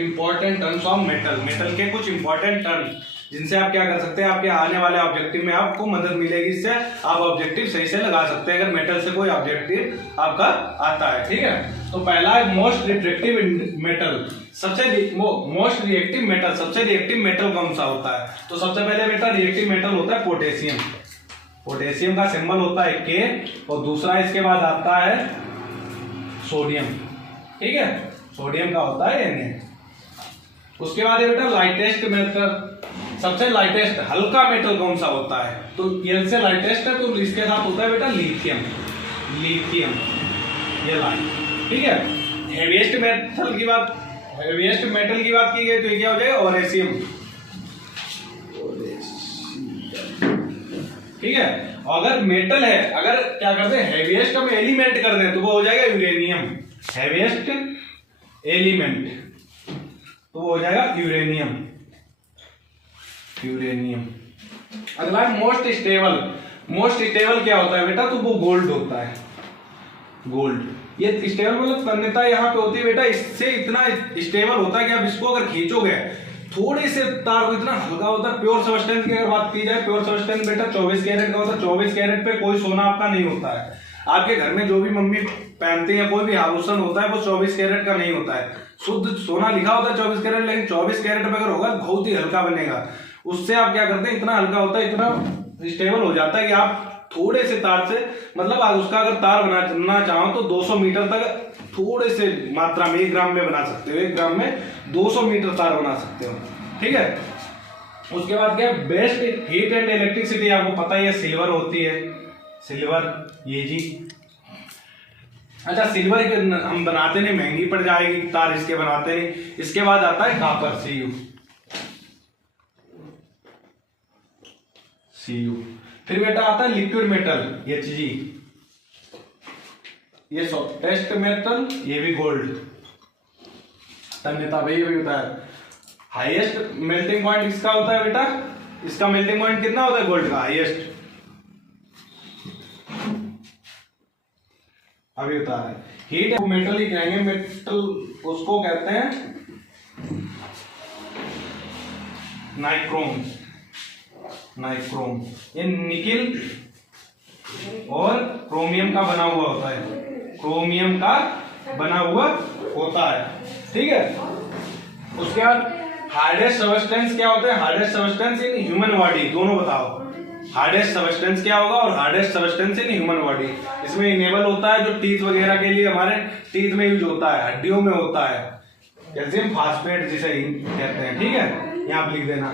Important terms of metal. Metal के कुछ important term जिनसे आप क्या कर सकते हैं, आपके आने वाले ऑब्जेक्टिव में आपको मदद मिलेगी, इससे आप ऑब्जेक्टिव सही से लगा सकते हैं अगर मेटल से कोई ऑब्जेक्टिव आपका आता है। ठीक है, तो पहला है मोस्ट रिफ्लेक्टिव मेटल, सबसे मोस्ट रिएक्टिव मेटल। सबसे रिएक्टिव मेटल कौन सा होता है? तो सबसे पहले बेटा रिएक्टिव मेटल होता है पोटेशियम। पोटेशियम का सिंबल होता है K, और दूसरा इसके बाद आता है सोडियम। ठीक है, सोडियम का होता है Na। उसके बाद बेटा लाइटेस्ट मेटल, सबसे लाइटेस्ट हल्का मेटल कौन सा होता है? तो L से लाइटेस्ट है, तो इसके साथ होता है बेटा लिथियम। लिथियम ये लाइन। ठीक है, हेवीएस्ट मेटल की बात की गई तो ये क्या हो जाएगा? ओरेशियम। ठीक है, अगर मेटल है, अगर क्या करते हैं हेवीएस्ट हम एलिमेंट कर दें तो वो हो जाएगा यूरेनियम। हेवीएस्ट एलिमेंट तो वो हो जाएगा यूरेनियम। यूरेनियम। अगला है मोस्ट स्टेबल। मोस्ट स्टेबल क्या होता है बेटा? तो वो गोल्ड होता है। गोल्ड ये स्टेबल मतलब तन्यता यहाँ पे होती है बेटा, इससे इतना स्टेबल होता है कि आप इसको अगर खींचोगे थोड़े से तार को, इतना हल्का होता है। प्योर सब्सटेंस की अगर बात की जाए, प्योर सब्सटेंस बेटा 24 कैरेट का होता है। 24 कैरेट पे कोई सोना आपका नहीं होता है। आपके घर में जो भी मम्मी पहनती है, कोई भी आभूषण होता है, वो 24 कैरेट का नहीं होता है। शुद्ध सोना लिखा होता है 24 कैरेट, लेकिन 24 कैरेट पे अगर होगा बहुत ही हल्का बनेगा। उससे आप क्या करते हैं, इतना हल्का होता है, इतना स्टेबल हो जाता है कि आप थोड़े से तार से, मतलब आप उसका अगर तार बनाना चाहो तो 200 मीटर तक थोड़े से मात्रा में 1 ग्राम में बना सकते हो। 1 ग्राम में 200 मीटर तार बना सकते हो। ठीक है, उसके बाद क्या बेस्ट हीट एंड इलेक्ट्रिसिटी, आपको पता ही है सिल्वर होती है। सिल्वर ये जी, अच्छा सिल्वर हम बनाते नहीं, महंगी पड़ जाएगी तार, इसके बनाते नहीं। इसके बाद आता है कॉपर, Cu। फिर बेटा आता है लिक्विड मेटल, Hg। ये सॉफ्टेस्ट मेटल, ये भी गोल्ड। तन्यता भाई भी होता है। हाईएस्ट मेल्टिंग पॉइंट इसका होता है बेटा, इसका मेल्टिंग पॉइंट कितना होता है गोल्ड का? हाईएस्ट। अभी होता है हीट मेटल ही कहेंगे, मेटल उसको कहते हैं नाइक्रोम। नाइक्रोम ये निकिल और क्रोमियम का बना हुआ होता है। क्रोमियम का बना हुआ होता है। ठीक है, उसके बाद हार्डेस्ट सब्सटेंस क्या होता है? Hardest substance in human body, दोनों बताओ। हार्डेस्ट सब्सटेंस क्या होगा और hardest substance in human body. इसमें इनेबल होता है जो टीथ वगैरह के लिए, हमारे टीथ में यूज होता है, हड्डियों में होता है, कैल्शियम फास्फेट जिसे कहते हैं। ठीक है, यहाँ आप लिख देना।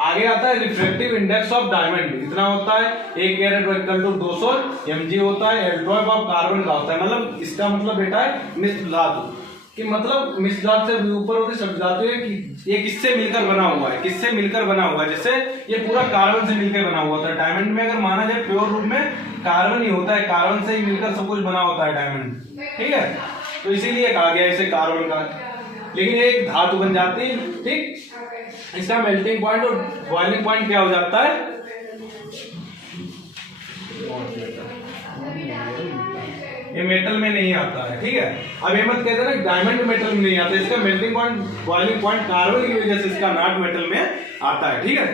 आगे आता है रिफ्रैक्टिव इंडेक्स ऑफ डायमंड, इतना होता है 1 कैरेट इक्वल टू 200 mg होता है। एल्ट्रॉप ऑफ कार्बन का होता है, मतलब इसका मतलब बेटा है मिश्र धातु, कि मतलब मिश्र धातु से ऊपर होती सब धातु है कि ये किससे मिलकर बना हुआ है, किससे मिलकर बना हुआ है, जैसे ये पूरा कार्बन से मिलकर बना हुआ था। डायमंड में अगर माना जाए प्योर रूप में कार्बन ही होता है, कार्बन से ही मिलकर सब कुछ बना होता है डायमंड। ठीक है, तो इसीलिए कहा गया इसे कार्बन का, लेकिन एक धातु बन जाती है। ठीक, इसका मेल्टिंग पॉइंट और बॉइलिंग पॉइंट क्या हो जाता है? ये मेटल में नहीं आता है। ठीक है, अब ये मत कहते ना डायमंड मेटल में नहीं आता, इसका melting point boiling point carbon की वजह से इसका नॉट मेटल में आता है। ठीक है।